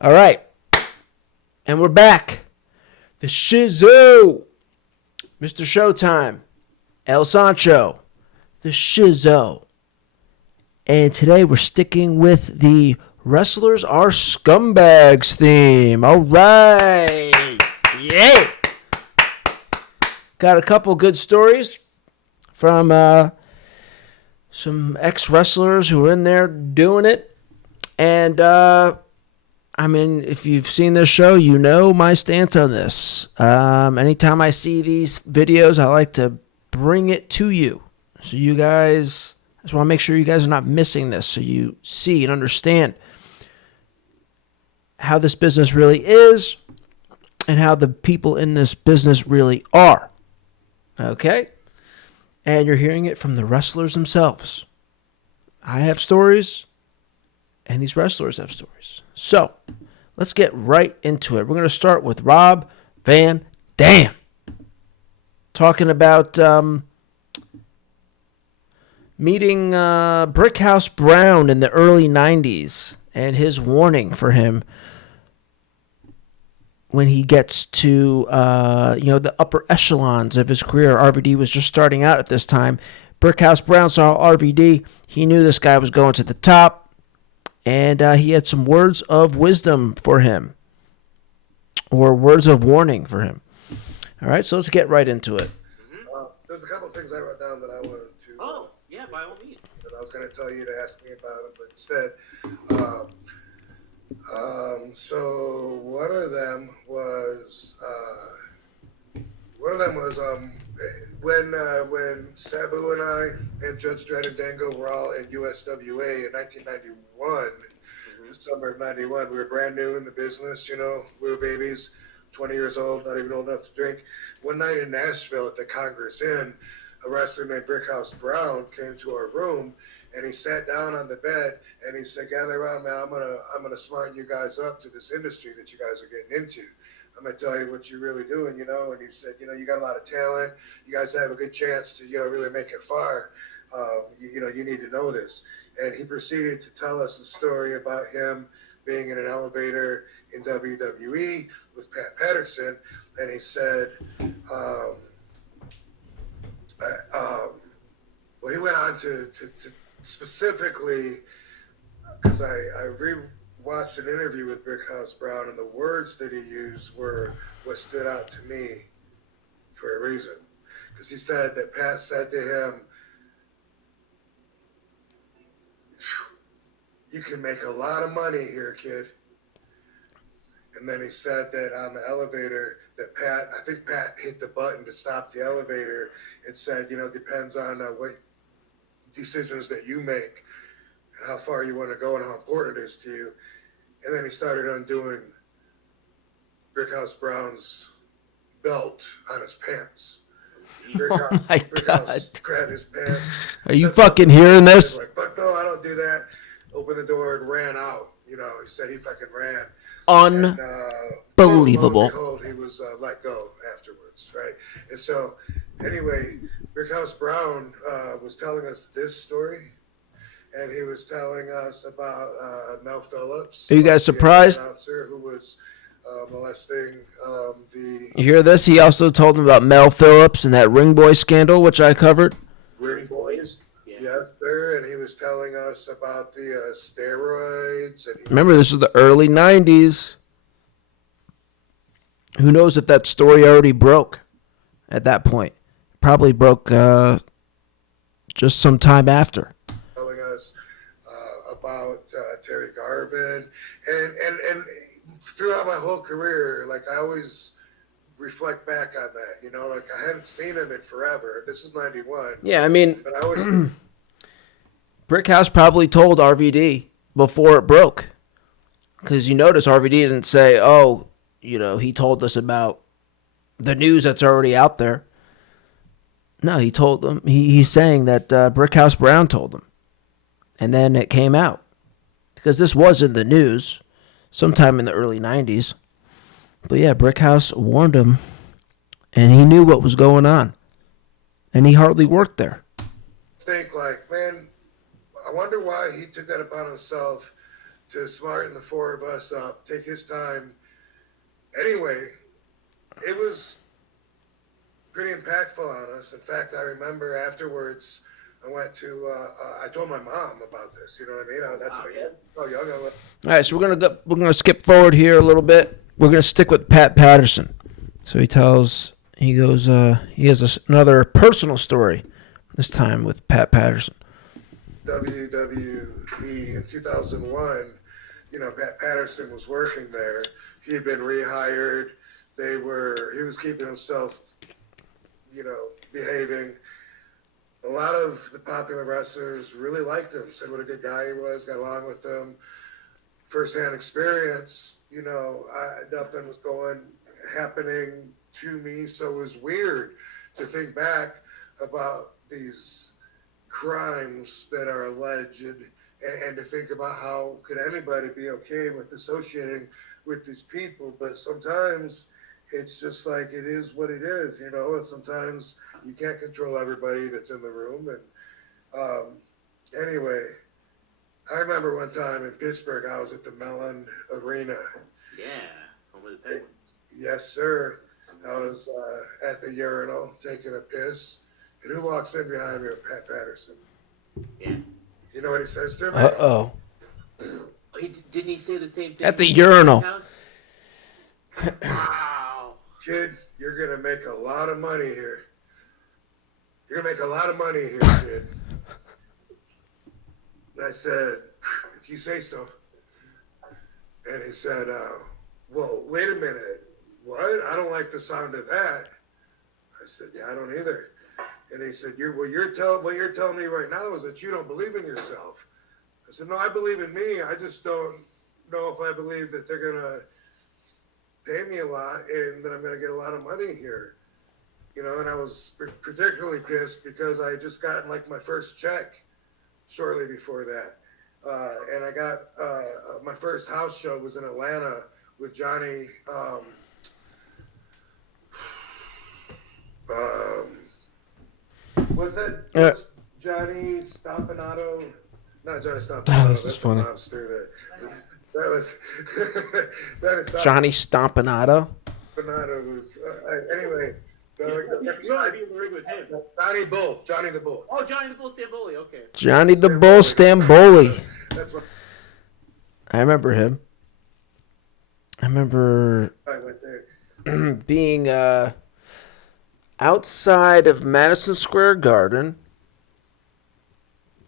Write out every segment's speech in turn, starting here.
All right. And we're back. The Shizow. Mr. Showtime. El Sancho. The Shizow. And today we're sticking with the Wrestlers Are Scumbags theme. All right. Yeah. Got a couple good stories from some ex-wrestlers who are in there doing it. And, if you've seen this show, you know my stance on this. Anytime I see these videos, I like to bring it to you. So you guys, I just want to make sure you guys are not missing this, so you see and understand how this business really is and how the people in this business really are. Okay? And you're hearing it from the wrestlers themselves. I have stories, and these wrestlers have stories. So, let's get right into it. We're going to start with Rob Van Dam. Talking about meeting Brickhouse Brown in the early 90s and his warning for him when he gets to the upper echelons of his career. RVD was just starting out at this time. Brickhouse Brown saw RVD. He knew this guy was going to the top, and he had some words of wisdom for him, or words of warning for him. All right, so let's get right into it. There's a couple of things I wrote down that I wanted to. Oh, yeah, by all means. That I was going to tell you to ask me about it, but instead, so one of them was when Sabu and I and Judge Dredd and Dango were all at USWA in 1991, the summer of '91. We were brand new in the business, we were babies, 20 years old, not even old enough to drink. One night in Nashville at the Congress Inn, a wrestler named Brickhouse Brown came to our room, and he sat down on the bed, and he said, "Gather around, man. I'm gonna smarten you guys up to this industry that you guys are getting into. I'm gonna tell you what you're really doing, And he said, you got a lot of talent. You guys have a good chance to, really make it far. You need to know this." And he proceeded to tell us a story about him being in an elevator in WWE with Pat Patterson, and he said, he went on to specifically, because I rewatched an interview with Brickhouse Brown, and the words that he used were what stood out to me for a reason. Because he said that Pat said to him, "You can make a lot of money here, kid." And then he said that on the elevator that I think Pat hit the button to stop the elevator and said, depends on what decisions that you make and how far you want to go and how important it is to you. And then he started undoing Brickhouse Brown's belt on his pants. Brickhouse grabbed his pants. Are you fucking hearing this? Like, "Fuck no, I don't do that." Opened the door and ran out. He said he fucking ran. Unbelievable. And, lo and behold, he was let go afterwards, right? And so, anyway, Brickhouse Brown was telling us this story, and he was telling us about Mel Phillips. Are you guys surprised? The announcer who was molesting the... You hear this? He also told him about Mel Phillips and that Ring Boy scandal, which I covered. Ring Boys? Yes, sir. And he was telling us about the steroids. And remember, this is the early 90s. Who knows if that story already broke at that point? Probably broke just some time after. Telling us about Terry Garvin. And throughout my whole career, I always reflect back on that, I hadn't seen him in forever. This is 91. Yeah, but I always Brickhouse probably told RVD before it broke, because you notice RVD didn't say, he told us about the news that's already out there. No, he told them. He's saying that Brickhouse Brown told him, and then it came out, because this was in the news sometime in the early 90s. But yeah, Brickhouse warned him, and he knew what was going on, and he hardly worked there. Think man, I wonder why he took that upon himself to smarten the four of us up, take his time. Anyway, it was pretty impactful on us. In fact, I remember afterwards, I told my mom about this. You know what I mean? That's how young I was. All right, so we're gonna skip forward here a little bit. We're gonna stick with Pat Patterson. So he has another personal story. This time with Pat Patterson. WWE in 2001. Pat Patterson was working there. He had been rehired. He was keeping himself, behaving. A lot of the popular wrestlers really liked him, said what a good guy he was, got along with him. First-hand experience, nothing was happening to me, so it was weird to think back about these crimes that are alleged and to think about how could anybody be okay with associating with these people. But sometimes it's just like it is what it is, and sometimes you can't control everybody that's in the room. And anyway, I remember one time in Pittsburgh, I was at the Mellon Arena. Yeah, home of the Penguins. Yes, sir. I was at the urinal taking a piss. And who walks in behind me with Pat Patterson? Yeah. You know what he says to me? Uh-oh. Didn't he say the same thing? At the urinal. Wow. Kid, you're going to make a lot of money here. You're going to make a lot of money here, kid. And I said, if you say so. And he said, well, wait a minute. What? I don't like the sound of that. I said, yeah, I don't either. And he said, what you're telling me right now is that you don't believe in yourself. I said, no, I believe in me. I just don't know if I believe that they're going to pay me a lot and that I'm going to get a lot of money here. And I was particularly pissed because I had just gotten my first check shortly before that. And I got my first house show was in Atlanta with Johnny. Was it Johnny Stompanato? Not Johnny Stompanato. This is funny. Monster that was Johnny Stompanato. Stompanato was anyway. With him. Johnny the Bull. Oh, Johnny the Bull Stamboli. Okay. Johnny the Bull Stamboli. That's what I remember him. I remember I went there. being outside of Madison Square Garden,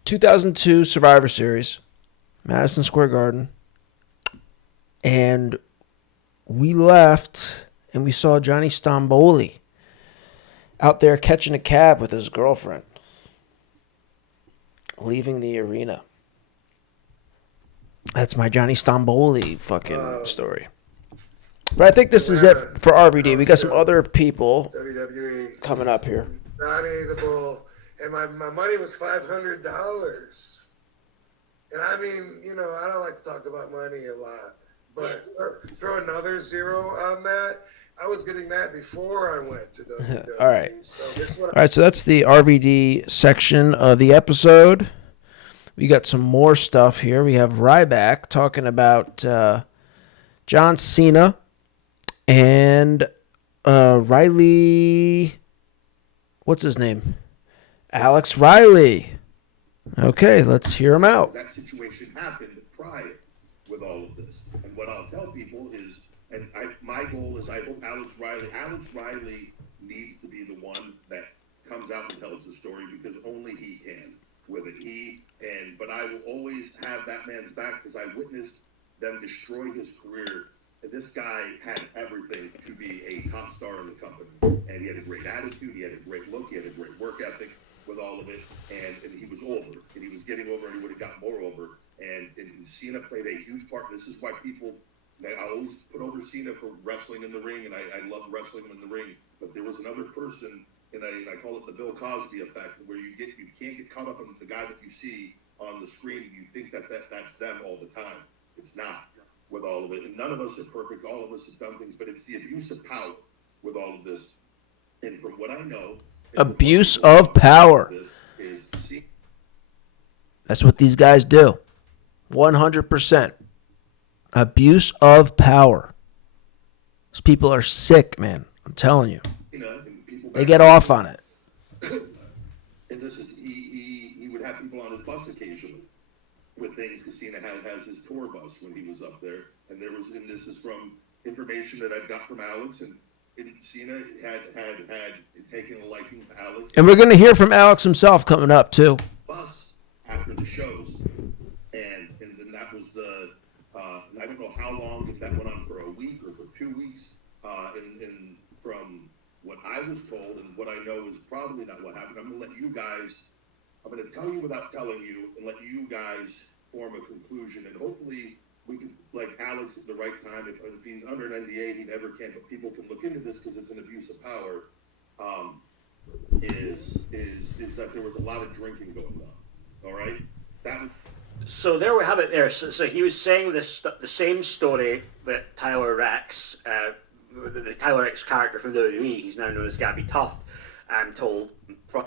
2002 Survivor Series, Madison Square Garden, and we left and we saw Johnny Stomboli out there catching a cab with his girlfriend, leaving the arena. That's my Johnny Stomboli fucking story. But I think this is it for RVD. We got some other people WWE coming up here. Johnny the Bull, and my money was $500. And I mean, I don't like to talk about money a lot, but throw another zero on that. I was getting that before I went to WWE. All right. So this one. All right, so that's the RVD section of the episode. We got some more stuff here. We have Ryback talking about John Cena and Riley. What's his name? Alex Riley. Okay, let's hear him out. That situation happened prior with all of this. And what I'll tell people is, my goal is I hope Alex Riley needs to be the one that comes out and tells the story because only he can with it. But I will always have that man's back because I witnessed them destroy his career. This guy had everything to be a top star in the company. And he had a great attitude, he had a great look, he had a great work ethic with all of it. And he was over. And he was getting over and he would have gotten more over. And Cena played a huge part. This is why I always put over Cena for wrestling in the ring, and I love wrestling him in the ring. But there was another person, and I call it the Bill Cosby effect, where you can't get caught up in the guy that you see on the screen and you think that's them all the time. It's not with all of it. And none of us are perfect. All of us have done things, but it's the abuse of power with all of this. And from what I know, abuse of power. That's what these guys do. 100%. Abuse of power. These people are sick, man. I'm telling you. And people They get off on it. And this is he would have people on his bus occasionally with things. Cena has his tour bus when he was up there, and this is from information that I've got from Alex, and Cena had taken a liking to Alex. And we're going to hear from Alex himself coming up too. Bus after the shows, and then that was the I don't know how long, if that went on for a week or for 2 weeks, and from what I was told and what I know is probably not what happened. I'm going to tell you without telling you and let you guys form a conclusion, and hopefully we can, like Alex at the right time, if he's under an NDA, he never can, but people can look into this because it's an abuse of power, is that there was a lot of drinking going on, all right? So there we have it there. So he was saying the same story that Tyler Rex, the Tyler Rex character from WWE, he's now known as Gabby Tuft, told from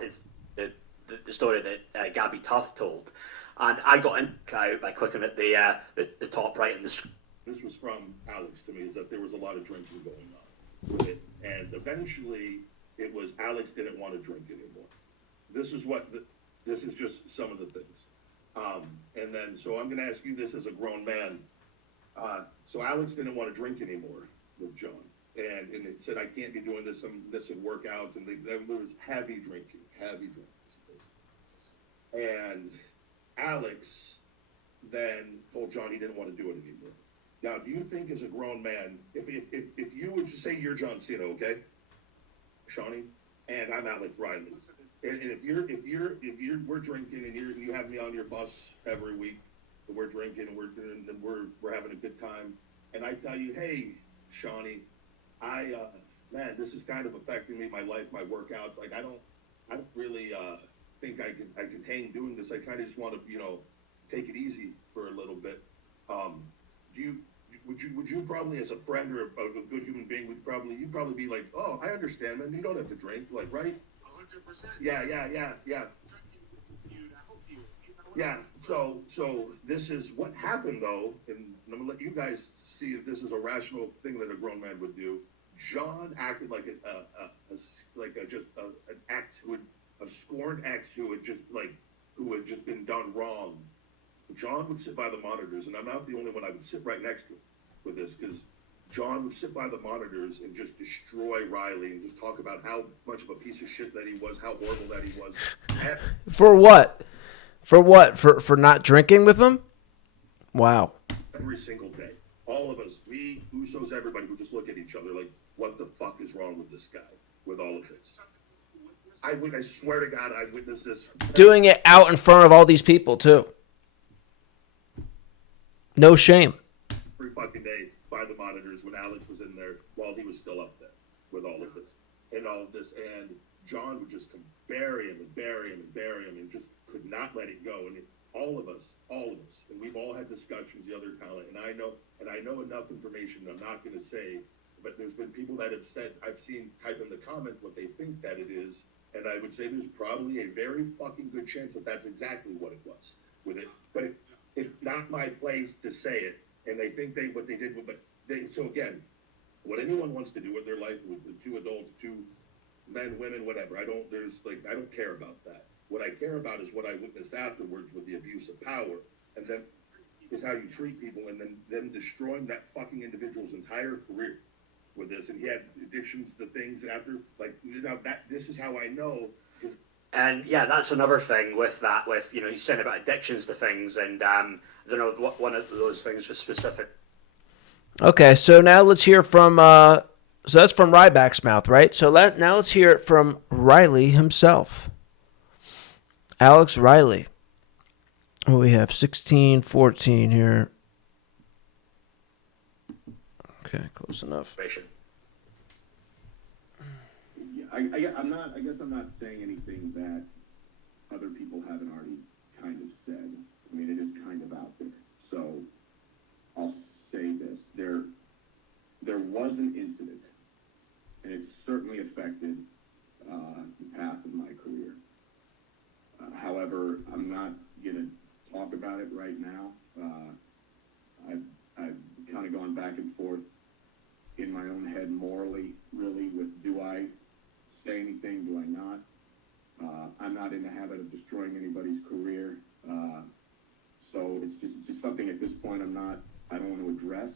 the story that Gabby Tuft told. And I got in by clicking at the top right in the screen. This was from Alex to me, is that there was a lot of drinking going on with it. And eventually it was Alex didn't want to drink anymore. This is just some of the things. And then, so I'm going to ask you this as a grown man. So Alex didn't want to drink anymore with John. And it said, I can't be doing this and workouts. And there was heavy drinking. And Alex then told John he didn't want to do it anymore. Now, do you think as a grown man, if you would just say you're John Cena, okay, Shawnee, and I'm Alex Riley, and if we're drinking and you have me on your bus every week, and we're drinking and we're having a good time, and I tell you, hey, Shawnee, man, this is kind of affecting me, my life, my workouts. Like I don't really think I can hang doing this. I kind of just want to, take it easy for a little bit. Would you probably, as a friend or a good human being, you'd probably be like, oh, I understand, man. You don't have to drink, like, right? 100%. Yeah. Yeah. So this is what happened, though, and I'm gonna let you guys see if this is a rational thing that a grown man would do. John acted like an ex a scorned ex who had just been done wrong. John would sit by the monitors, and I'm not the only one. I would sit right next to him with this, because John would sit by the monitors and just destroy Riley and just talk about how much of a piece of shit that he was, how horrible that he was. For what? For what? For not drinking with him? Wow. Every single day. All of us, we, Usos, everybody would just look at each other like, what the fuck is wrong with this guy, with all of this? I swear to God, I witnessed this. Doing it out in front of all these people, too. No shame. Every fucking day by the monitors when Alex was in there while he was still up there with all of this. And John would just bury him and just could not let it go. And all of us, and we've all had discussions the other time, and I know enough information that I'm not going to say, but there's been people that have said, I've seen type in the comments what they think that it is, and I would say there's probably a very fucking good chance that that's exactly what it was with it. But it's not my place to say it, and they think what they did, so again, what anyone wants to do with their life with the two adults, two men, women, whatever, I don't care about that. What I care about is what I witnessed afterwards with the abuse of power, and then is how you treat people, and then them destroying that fucking individual's entire career with this, and he had addictions to things after, this is how I know. And yeah, that's another thing with that, he's saying about addictions to things, and I don't know if one of those things was specific. Okay, so now let's hear from, so that's from Ryback's mouth, right? So now let's hear it from Riley himself. Alex Riley. What we have, 16-14 here. Okay, close enough. I guess I'm not saying anything that other people haven't already kind of said. I mean, it is kind of out there. So I'll say this: there was an incident, and it certainly affected the path of my career. However, I'm not going to talk about it right now. I've gone back and forth in my own head morally, really, with do I say anything, do I not? I'm not in the habit of destroying anybody's career. So it's just something at this point I don't want to address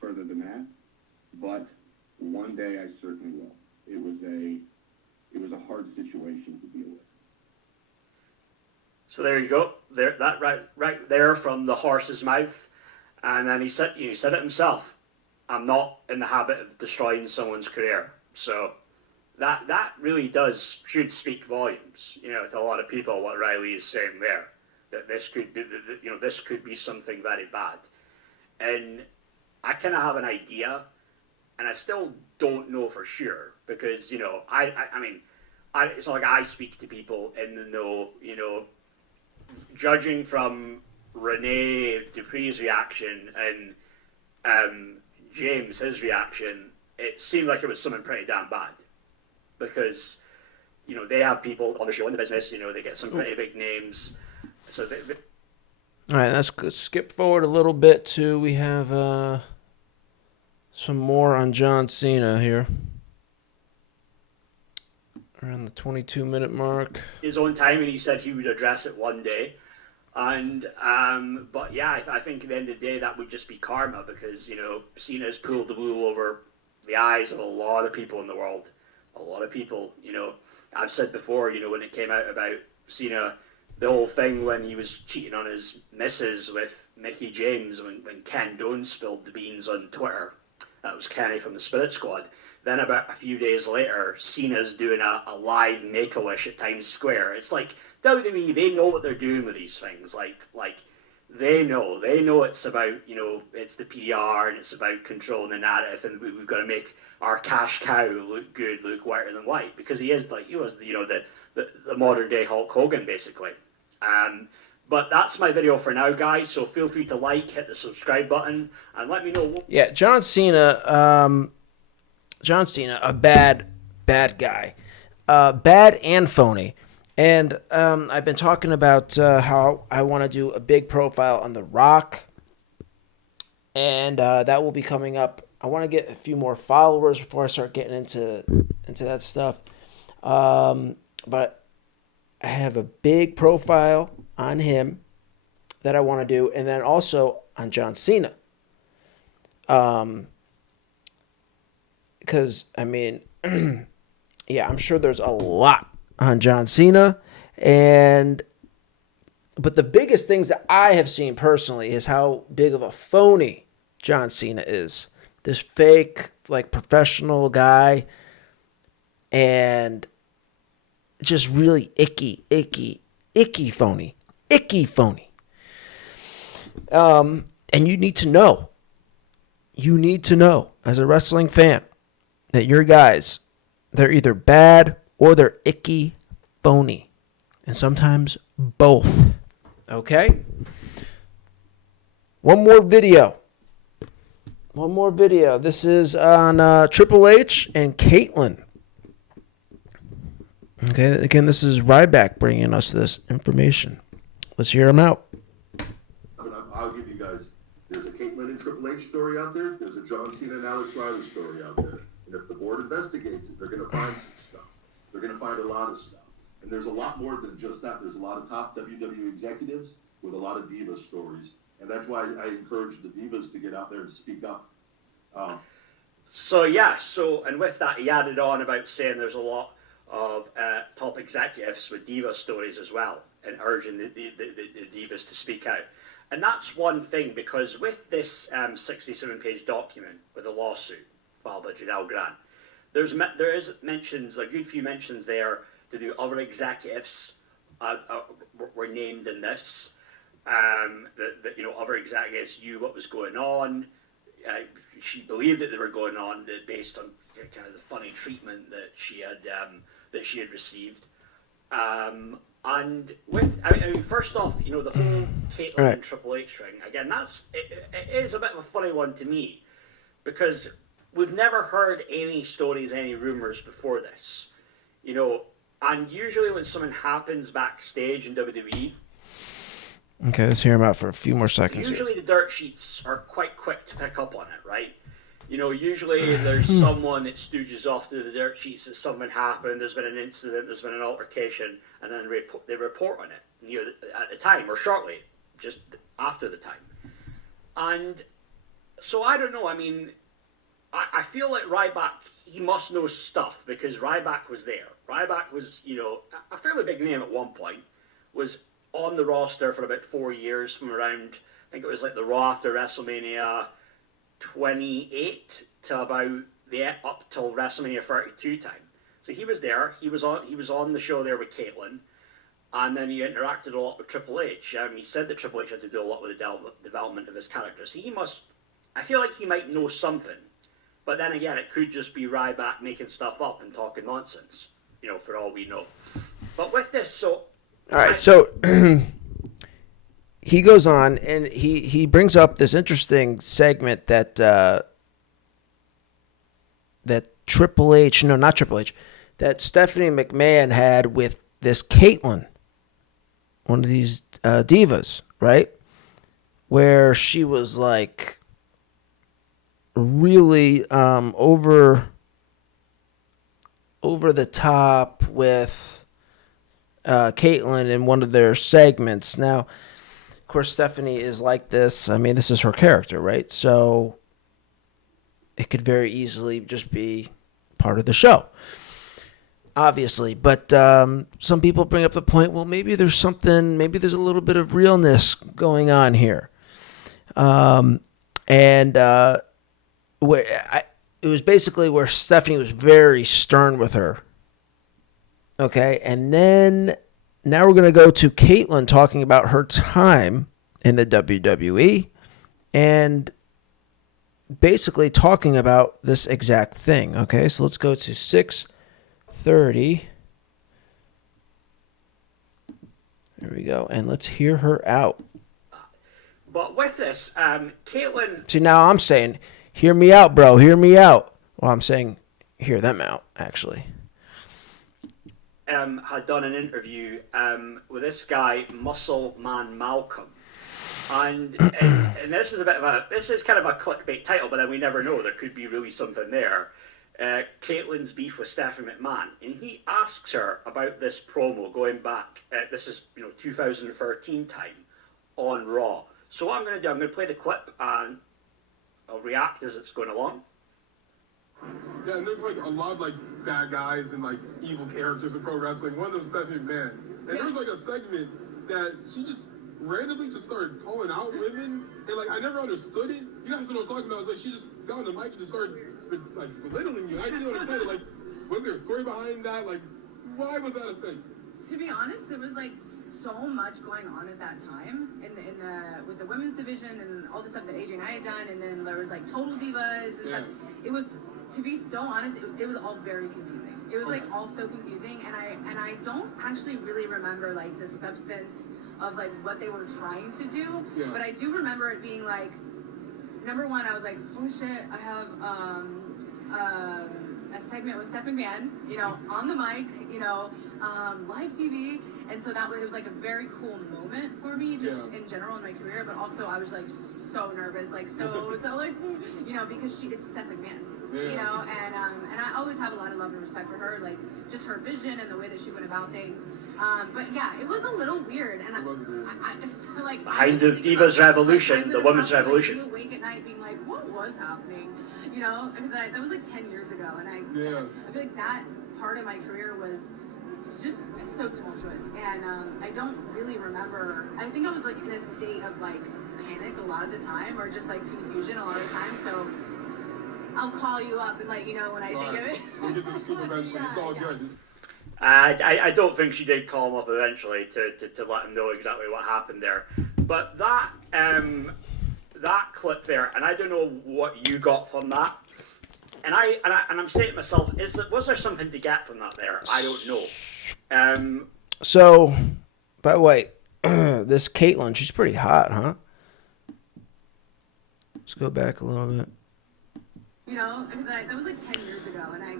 further than that. But one day I certainly will. It was a hard situation to deal with. So there you go. There, that right there from the horse's mouth. And then he said it himself. I'm not in the habit of destroying someone's career. So that really should speak volumes, to a lot of people, what Riley is saying there. That this could be something very bad. And I kind of have an idea, and I still don't know for sure, because, I mean, it's not like I speak to people in the know, judging from Rene Dupree's reaction and James, his reaction, it seemed like it was something pretty damn bad. Because, they have people on the show in the business, they get some pretty big names. So all right, let's skip forward a little bit to, we have some more on John Cena here. Around the 22-minute mark. His own time, and he said he would address it one day. And but yeah, I think at the end of the day that would just be karma, because Cena's pulled the wool over the eyes of a lot of people in the world. A lot of people, I've said before, when it came out about Cena, the whole thing when he was cheating on his missus with Mickey James, when Ken Doane spilled the beans on Twitter. That was Kenny from the Spirit Squad. Then about a few days later, Cena's doing a live Make-A-Wish at Times Square. It's like WWE, they know what they're doing with these things. Like they know it's about, it's the PR and it's about controlling the narrative, and we've got to make our cash cow look good, look whiter than white, because he was the modern day Hulk Hogan basically. But that's my video for now, guys. So feel free to hit the subscribe button, and let me know. Yeah, John Cena. John Cena, a bad guy, bad and phony. And I've been talking about how I want to do a big profile on The Rock, and that will be coming up. I want to get a few more followers before I start getting into that stuff. But I have a big profile on him that I want to do, and then also on John Cena. Because, I mean, yeah, I'm sure there's a lot on John Cena. But the biggest things that I have seen personally is how big of a phony John Cena is. This fake, professional guy. And just really icky phony. Icky phony. And you need to know. You need to know, as a wrestling fan, that your guys, they're either bad or they're icky phony. And sometimes both. Okay? One more video. This is on Triple H and Caitlyn. Okay, again, this is Ryback bringing us this information. Let's hear him out. I'll give you guys, there's a Caitlyn and Triple H story out there. There's a John Cena and Alex Riley story out there. And if the board investigates it, they're going to find some stuff. They're going to find a lot of stuff. And there's a lot more than just that. There's a lot of top WWE executives with a lot of diva stories. And that's why I encourage the divas to get out there and speak up. And with that, he added on about saying there's a lot of top executives with diva stories as well, and urging the divas to speak out. And that's one thing, because with this 67-page document with a lawsuit filed by Janelle Grant, there is mentions, a good few mentions there to do other executives were named in this. Other executives knew what was going on. She believed that they were going on based on kind of the funny treatment that she had received. And first off, the whole Caitlyn and Triple H thing, again, it is a bit of a funny one to me, because we've never heard any stories, any rumors before this, and usually when something happens backstage in WWE, Okay, let's hear him out for a few more seconds. Usually the dirt sheets are quite quick to pick up on it, right? Usually there's someone that stooges off to the dirt sheets that something happened, there's been an incident, there's been an altercation, and then they report on it, at the time or shortly, just after the time. And so I don't know, I feel like Ryback, he must know stuff because Ryback was there. Ryback was, a fairly big name at one point, was on the roster for about 4 years from around, I think it was like the Raw after WrestleMania 28 to about up till WrestleMania 32 time. So he was there. He was on the show there with Caitlyn, and then he interacted a lot with Triple H. He said that Triple H had to do a lot with the development of his character. So I feel like he might know something, but then again, it could just be Ryback making stuff up and talking nonsense, for all we know. But with this, all right, so he goes on and he brings up this interesting segment that Triple H, no, not Triple H, that Stephanie McMahon had with this Caitlyn, one of these divas, right? Where she was like really over the top with Caitlyn in one of their segments. Now, of course, Stephanie is like this. This is her character, right? So it could very easily just be part of the show, obviously. But some people bring up the point, well, maybe there's a little bit of realness going on here. It was basically where Stephanie was very stern with her. Okay, and then now we're going to go to Caitlyn talking about her time in the WWE and basically talking about this exact thing. Okay, so let's go to 6:30. There we go, and let's hear her out. But with this, Caitlyn... See, now I'm saying, hear me out, bro, hear me out. Well, I'm saying, hear them out, actually. Had done an interview with this guy, Muscle Man Malcolm. And this is kind of a clickbait title, but then we never know. There could be really something there. Caitlyn's beef with Stephanie McMahon. And he asks her about this promo going back, this is 2013 time, on Raw. So what I'm going to do, I'm going to play the clip and I'll react as it's going along. Yeah, and there's like a lot of like bad guys and like evil characters in pro wrestling. One of them is Stephanie McMahon. And there's like a segment that she just randomly just started calling out women, and like I never understood it. You guys know what I'm talking about? It's like she just got on the mic and just started like belittling you. I didn't understand it. Like, was there a story behind that? Like, why was that a thing? To be honest, there was like so much going on at that time in the with the women's division and all the stuff that AJ and I had done, and then there was like Total Divas and stuff. It was, to be so honest, it was all very confusing. It was like all so confusing, and I don't actually really remember like the substance of like what they were trying to do, but I do remember it being like, number one, I was like, holy shit, I have a segment with Steph McMahon, on the mic, live TV, and so it was like a very cool moment for me, just in general in my career, but also I was like so nervous, like so like, because it's Steph McMahon. And I always have a lot of love and respect for her, like just her vision and the way that she went about things. But yeah, it was a little weird, and I just like behind the Divas Revolution, the Women's Revolution. Like, be awake at night, being like, what was happening? Because that was like 10 years ago, and I feel like that part of my career was just so tumultuous, and I don't really remember. I think I was like in a state of like panic a lot of the time, or just like confusion a lot of the time. So I'll call you up and let you know when I think of it. We'll get the scoop eventually. It's all good. I don't think she did call him up eventually to let him know exactly what happened there. But that clip there, and I don't know what you got from that. And I'm saying to myself, was there something to get from that there? I don't know. So, by the way, this Caitlyn, she's pretty hot, huh? Let's go back a little bit. Because that was like 10 years ago, and I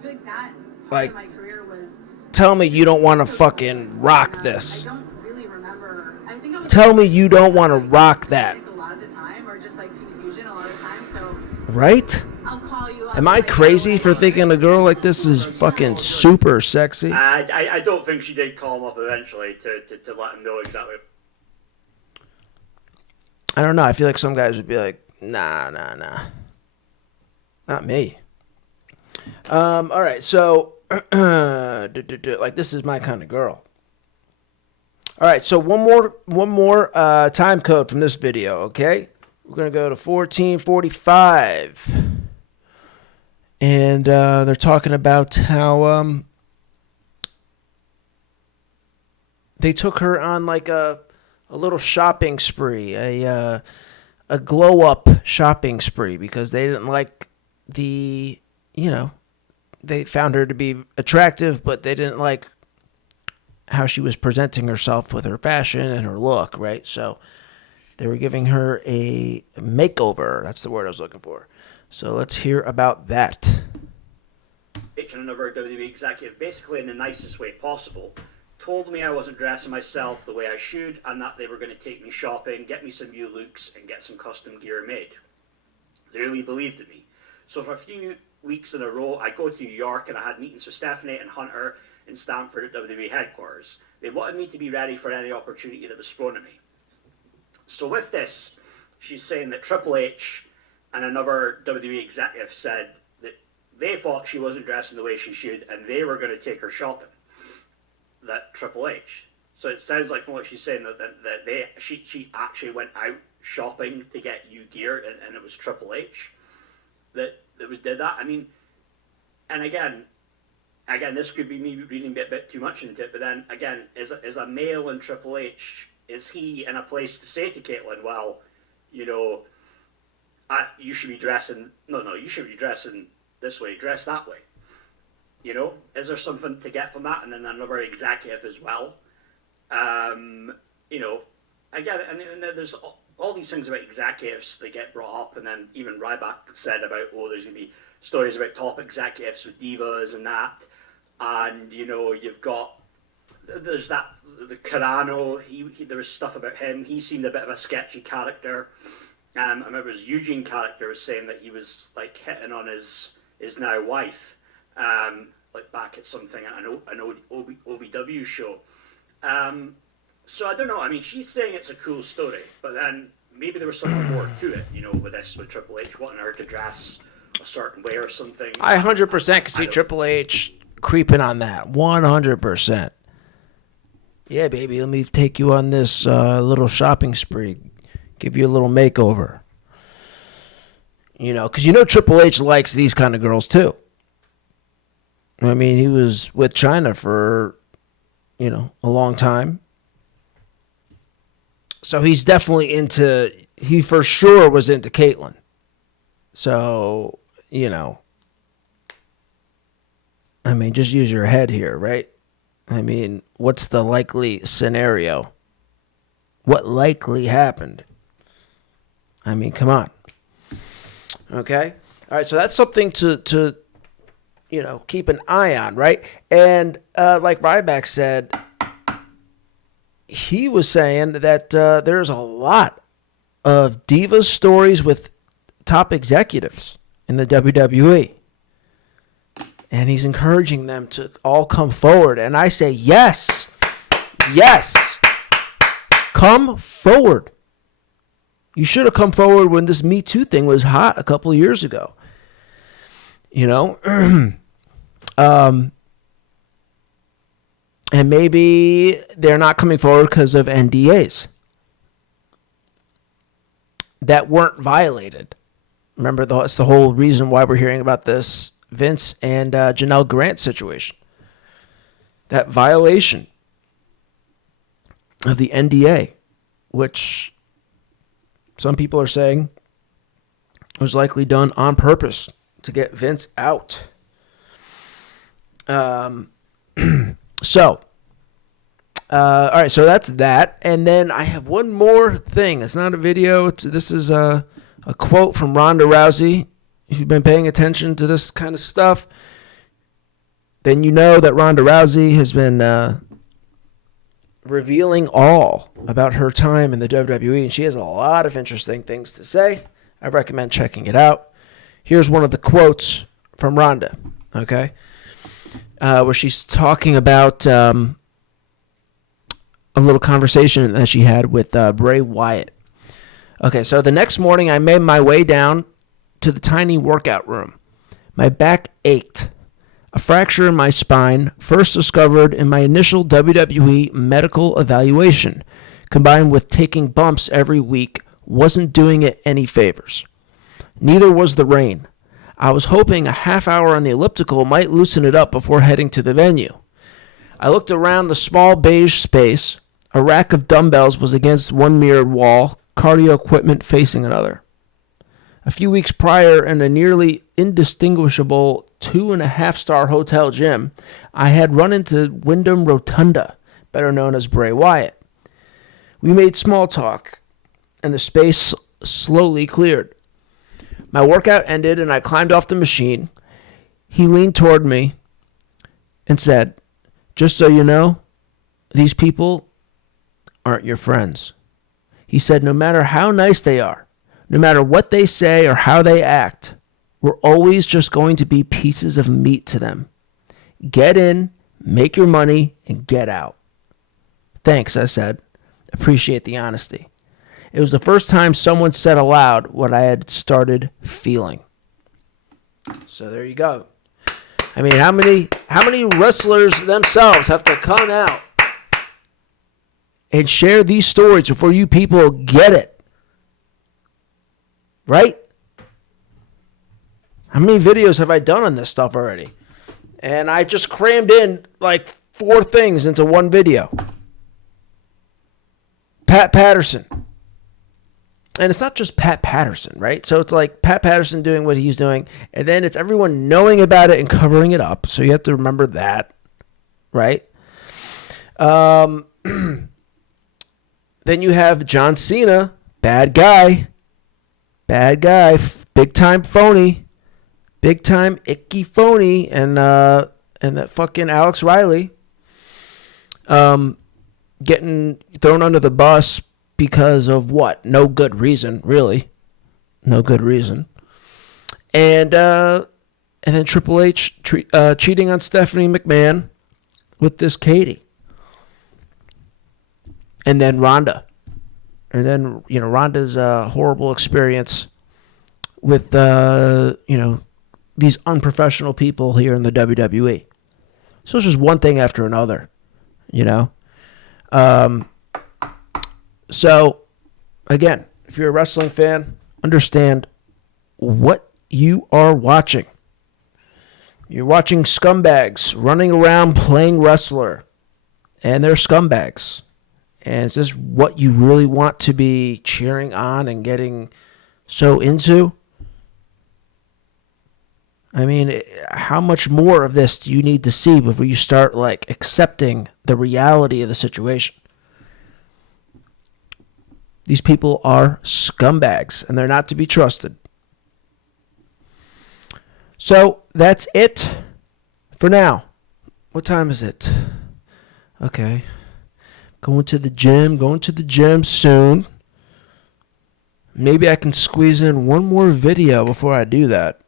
feel like that part like, of my career was. Tell me you don't want to fucking rock this. I don't really remember. I think I was tell me you don't want to rock that. Like a lot of the time, or just like confusion a lot of the time. So Right? I'll call you up. Am I crazy for thinking a girl like this is fucking super sexy? I don't think she did call him up eventually to let him know exactly. I don't know. I feel like some guys would be like, nah. Not me. All right, so like this is my kind of girl. All right, so one more time code from this video, okay? We're gonna go to 1445, and they're talking about how they took her on like a little shopping spree, a glow up shopping spree, because they didn't like they found her to be attractive, but they didn't like how she was presenting herself with her fashion and her look, right? So they were giving her a makeover. That's the word I was looking for. So let's hear about that. Another WWE executive, basically in the nicest way possible, told me I wasn't dressing myself the way I should, and that they were going to take me shopping, get me some new looks, and get some custom gear made. They really believed in me. So for a few weeks in a row, I go to New York and I had meetings with Stephanie and Hunter in Stamford at WWE headquarters. They wanted me to be ready for any opportunity that was thrown at me. So with this, she's saying that Triple H and another WWE executive said that they thought she wasn't dressing the way she should, and they were going to take her shopping. That Triple H. So it sounds like from what she's saying that she actually went out shopping to get new gear, and it was Triple H that did that. I mean, and again, this could be me reading a bit too much into it, but then again, as a male in Triple H, is he in a place to say to Caitlyn, well, you should be dressing, you should be dressing this way, dress that way. Is there something to get from that? And then another executive as well. Again, and there's all these things about executives that get brought up, and then even Ryback said about, there's going to be stories about top executives with divas and that. And, you've got, there's that, the Carano, there was stuff about him. He seemed a bit of a sketchy character. I remember his Eugene character was saying that he was, like, hitting on his now wife, like back at something, an OVW show. So I don't know. I mean, she's saying it's a cool story, but then maybe there was something more to it, with Triple H wanting her to dress a certain way or something. I 100% can see Triple H creeping on that. 100%. Yeah, baby, let me take you on this little shopping spree. Give you a little makeover. Because Triple H likes these kind of girls too. I mean, he was with China for, a long time. So he's definitely he for sure was into Caitlyn. So, I mean, just use your head here, right? I mean, what's the likely scenario? What likely happened? I mean, come on. Okay? All right, so that's something to keep an eye on, right? And like Ryback said, he was saying that there's a lot of divas stories with top executives in the WWE. And he's encouraging them to all come forward. And I say, yes. Come forward. You should have come forward when this Me Too thing was hot a couple of years ago. And maybe they're not coming forward because of NDAs that weren't violated. Remember, it's the whole reason why we're hearing about this Vince and Janelle Grant situation. That violation of the NDA, which some people are saying was likely done on purpose to get Vince out. So, all right, so that's that. And then I have one more thing. It's not a video. This is a quote from Ronda Rousey. If you've been paying attention to this kind of stuff, then you know that Ronda Rousey has been revealing all about her time in the WWE, and she has a lot of interesting things to say. I recommend checking it out. Here's one of the quotes from Ronda, okay, where she's talking about a little conversation that she had with Bray Wyatt. Okay, so the next morning I made my way down to the tiny workout room. My back ached. A fracture in my spine, first discovered in my initial WWE medical evaluation, combined with taking bumps every week, wasn't doing it any favors. Neither was the rain. I was hoping a half hour on the elliptical might loosen it up before heading to the venue. I looked around the small beige space. A rack of dumbbells was against one mirrored wall, cardio equipment facing another. A few weeks prior, in a nearly indistinguishable 2.5-star hotel gym, I had run into Wyndham Rotunda, better known as Bray Wyatt. We made small talk, and the space slowly cleared. My workout ended, and I climbed off the machine. He leaned toward me and said, "Just so you know, these people aren't your friends." He said, "No matter how nice they are, no matter what they say or how they act, we're always just going to be pieces of meat to them. Get in, make your money, and get out." "Thanks," I said. "Appreciate the honesty." It was the first time someone said aloud what I had started feeling. So there you go. I mean, how many wrestlers themselves have to come out and share these stories before you people get it? Right? How many videos have I done on this stuff already? And I just crammed in like 4 things into one video. Pat Patterson. And it's not just Pat Patterson, right? So it's like Pat Patterson doing what he's doing, and then it's everyone knowing about it and covering it up. So you have to remember that, right? Then you have John Cena, bad guy, big time phony, big time icky phony, and that fucking Alex Riley, getting thrown under the bus because of what? No good reason, really. No good reason. And then Triple H cheating on Stephanie McMahon with this Katie. And then Ronda. And then, Ronda's horrible experience with, these unprofessional people here in the WWE. So it's just one thing after another, So, again, if you're a wrestling fan, understand what you are watching. You're watching scumbags running around playing wrestler, and they're scumbags. And is this what you really want to be cheering on and getting so into? I mean, how much more of this do you need to see before you start, accepting the reality of the situation? These people are scumbags, and they're not to be trusted. So, that's it for now. What time is it? Okay. Going to the gym soon. Maybe I can squeeze in one more video before I do that.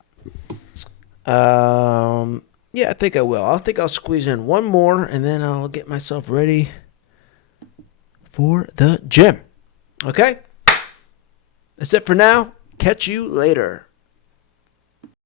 Yeah, I think I will. I think I'll squeeze in one more, and then I'll get myself ready for the gym. Okay? That's it for now. Catch you later.